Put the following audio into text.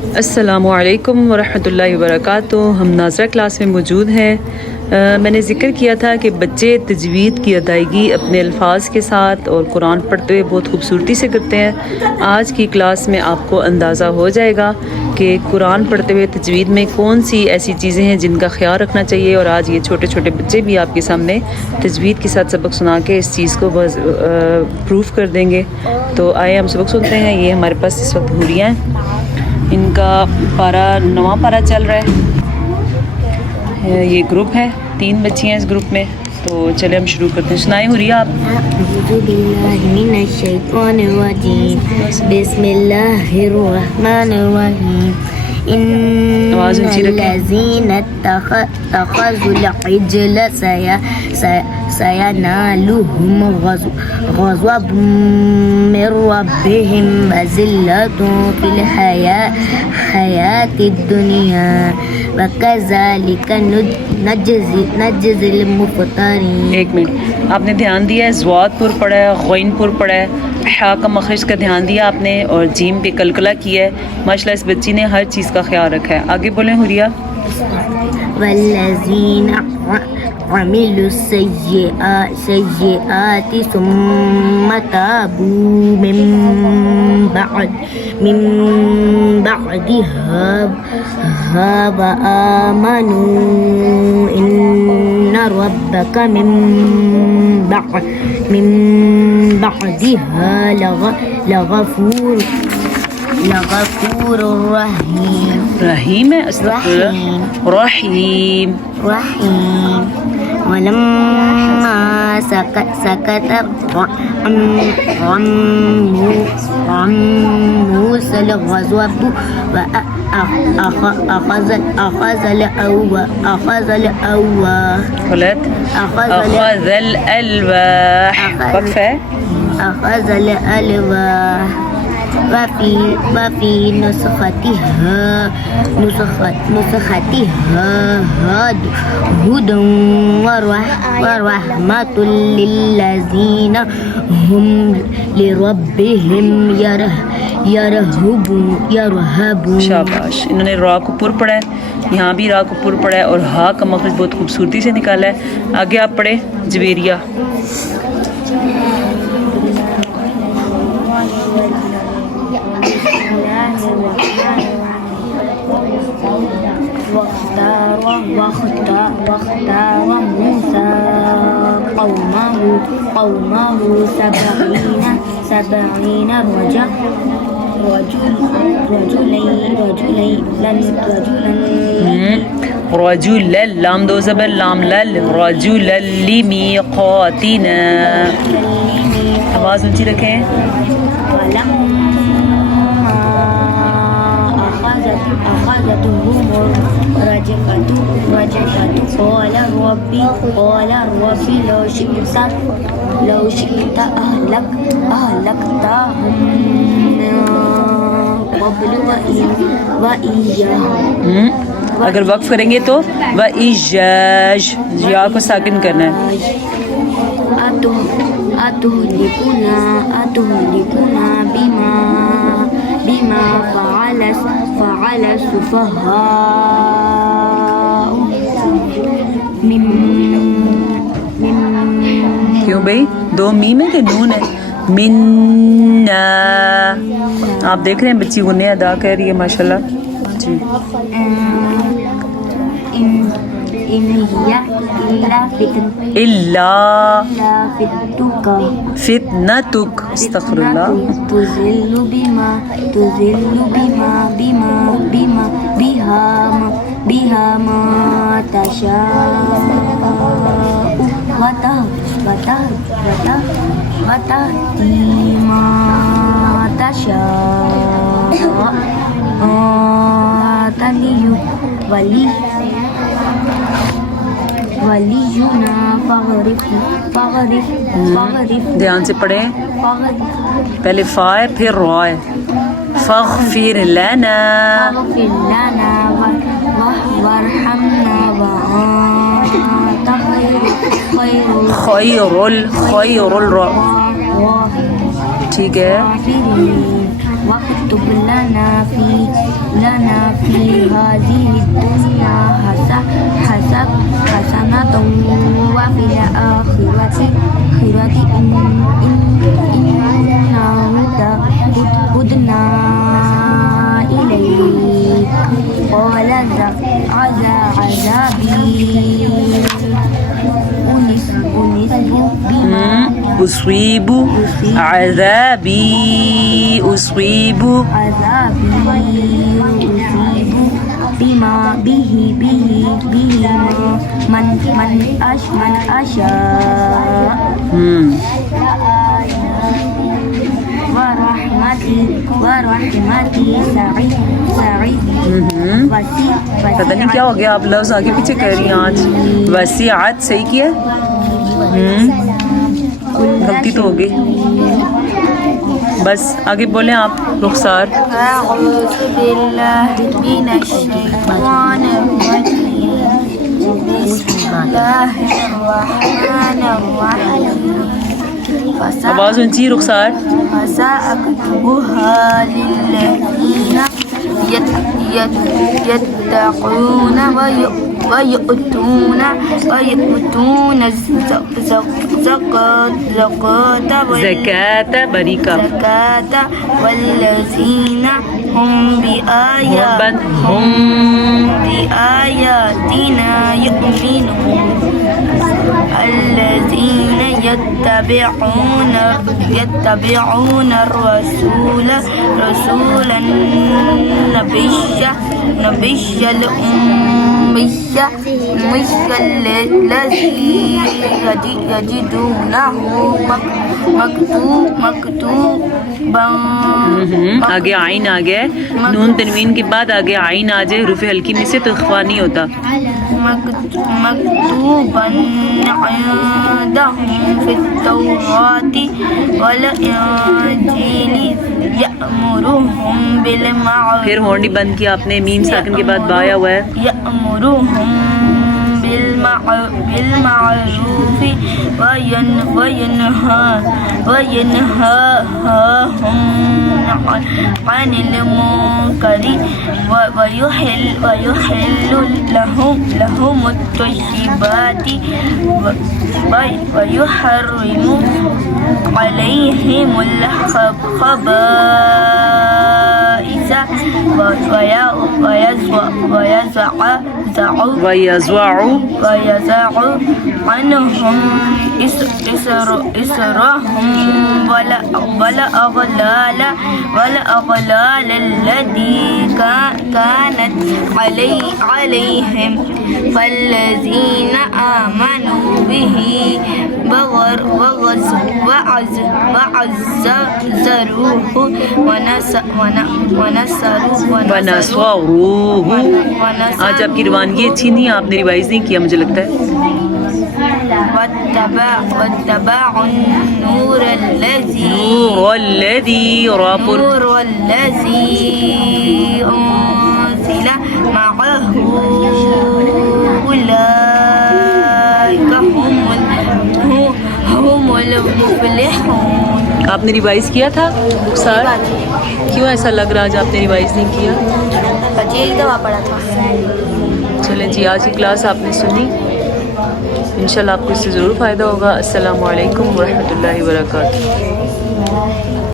अस्सलामुअलैकुम वरहमतुल्लाहि वबरकातुहू। हम नाज़रा क्लास में मौजूद हैं। मैंने ज़िक्र किया था कि बच्चे तजवीद की अदायगी अपने अल्फाज के साथ और कुरान पढ़ते हुए बहुत खूबसूरती से करते हैं। आज की क्लास में आपको अंदाज़ा हो जाएगा कि कुरान पढ़ते हुए तजवीद में कौन सी ऐसी चीज़ें हैं जिनका ख्याल रखना चाहिए। और आज ये छोटे छोटे बच्चे भी आपके सामने तजवीद के साथ सबक सुना के इस चीज़ को प्रूफ कर देंगे। तो आए हम सबक सुनते हैं। ये हमारे पास इस वक्त हुरियाँ हैं, इनका नवा पारा चल रहा है। ये ग्रुप है, 3 बच्ची हैं इस ग्रुप में। तो चले हम शुरू करते हैं। सुनाए हुरिया आप। आवाज़ ऊंची सयनालुहुम गज़बुम मिर रब्बिहिम वज़िल्लतुन फिल हयातिद दुनिया वकज़ालिका नजज़िल मुफ़्तरीन। 1 मिनट, आपने ध्यान दिया है ज़वादपुर पढ़ा है, ग़ैनपुर पढ़ा है, हा का मखरज का ध्यान दिया आपने और जीम पे कलकला किया है। माशाल्लाह इस बच्ची ने हर चीज़ का ख्याल रखा है। आगे बोलें हुरिया। वल्लज़ीना अमिलु सय्यिआति सुम्मा ताबू मिन बअदिहा व आमनू इन्ना रब्बका मिन बअदिहा लगफूर रहीम। रहीम है, रहीम। वलम्मा सकत अन मूसल गज़ब अख़ज़ल अलवाह वफ़ी नुस्ख़तिहा हुदन वरहमतुल लिल्लज़ीना हुम लिरब्बिहिम यरहबून। शाबाश। इन्होंने रा को पुर पढ़ा है, यहाँ भी रा को पुर पढ़ा है और हा का मखरज बहुत खूबसूरती से निकाला है। आगे आप पढ़े जवेरिया। واختار موسى قومه 70 रजुलन लाम दो ज़बर लाम लल रजुलन लिमीक़ातिना। आवाज़ ऊंची रखें। أخذتهم الرجفة قال ربي لو شئت أهلكتهم من قبل وإياهم। अगर वक्फ करेंगे तो व इजाज या को साकिन करना है। अतुहलिकुना बिमा फ़अल सुफ़हाअ क्यों भाई 2 मीम है कि नून है? मिन्ना। आप देख रहे हैं बच्ची गुन्ने अदा कर रही है माशाल्लाह जी। इल्ला फितनतुक अस्तग़फिरुल्लाह तुज़िल्लु बिहा मा तशाअ वतहदी मा तशाअ वलियुना फ़ग़रिफ़। ध्यान से पढ़ें। पहले फ़ा है फिर रा है। फ़ग़फ़िर लना वरहमना वअंत खैरुल रा। ठीक है। वक्तुब लना हाज़िहि दुन्या हसनतुन व फिल आखिरति इन्ना हुदना इलैक क़ाल अज़ाबी उस्वीबु अज़ाबी उस्वीबु बिमा बिही मन अशा वरहमती पता नहीं क्या हो गया, आप लफ्ज़ आगे पीछे कर रही हैं आज। वसीअत सही किया, गलती तो हो गई। बस आगे बोलें आप रुखसार। आवाज़ ऊंची रुखसार। यत्तक़ून वयु'तून ज़कात बरीका वल्लज़ीन हुम बिआयातिना युमिनून الذين يتبعون الرسول النبي الأمي الذي يجدونه مكتوبا आगे आइन आ गया, नून तनवीन के बाद आगे आइन आ जाए हरूफ हल्की में से तो इख्फा नहीं होता। मकतूबन इंदहुम फित्तौराति वल इंजीली यअमुरुहुम बिल मारूफ। फिर होंडी बंद किया आपने, मीम साकिन के बाद बाया हुआ है। यअमुरुहुम बिल मारूफ वयनहाहुम अनिल मुनकरी वयुहिल्लु लहुम अत्तय्यिबाति वयुहर्रिमु अलैहिमुल खबाइस वयज़अु अन्हुम इसरहुम वल अगलाल الذي كانت عليهم فالذين آمنوا به وعزروه ونصروه। आज आपकी रवानगी अच्छी नहीं है, आपने रिवाइज नहीं किया मुझे लगता है। واتبعوا النور الذي أنزل معه أولئك هم المفلحون। आपने रिवाइज किया था सर? क्यों ऐसा लग रहा है आज आपने रिवाइज नहीं किया? एक दफ़ा पढ़ा था। चलें जी, आज की क्लास आपने सुनी, इंशाल्लाह आपको इससे ज़रूर फ़ायदा होगा। अस्सलामु अलैकुम व रहमतुल्लाहि व बरकातुहू।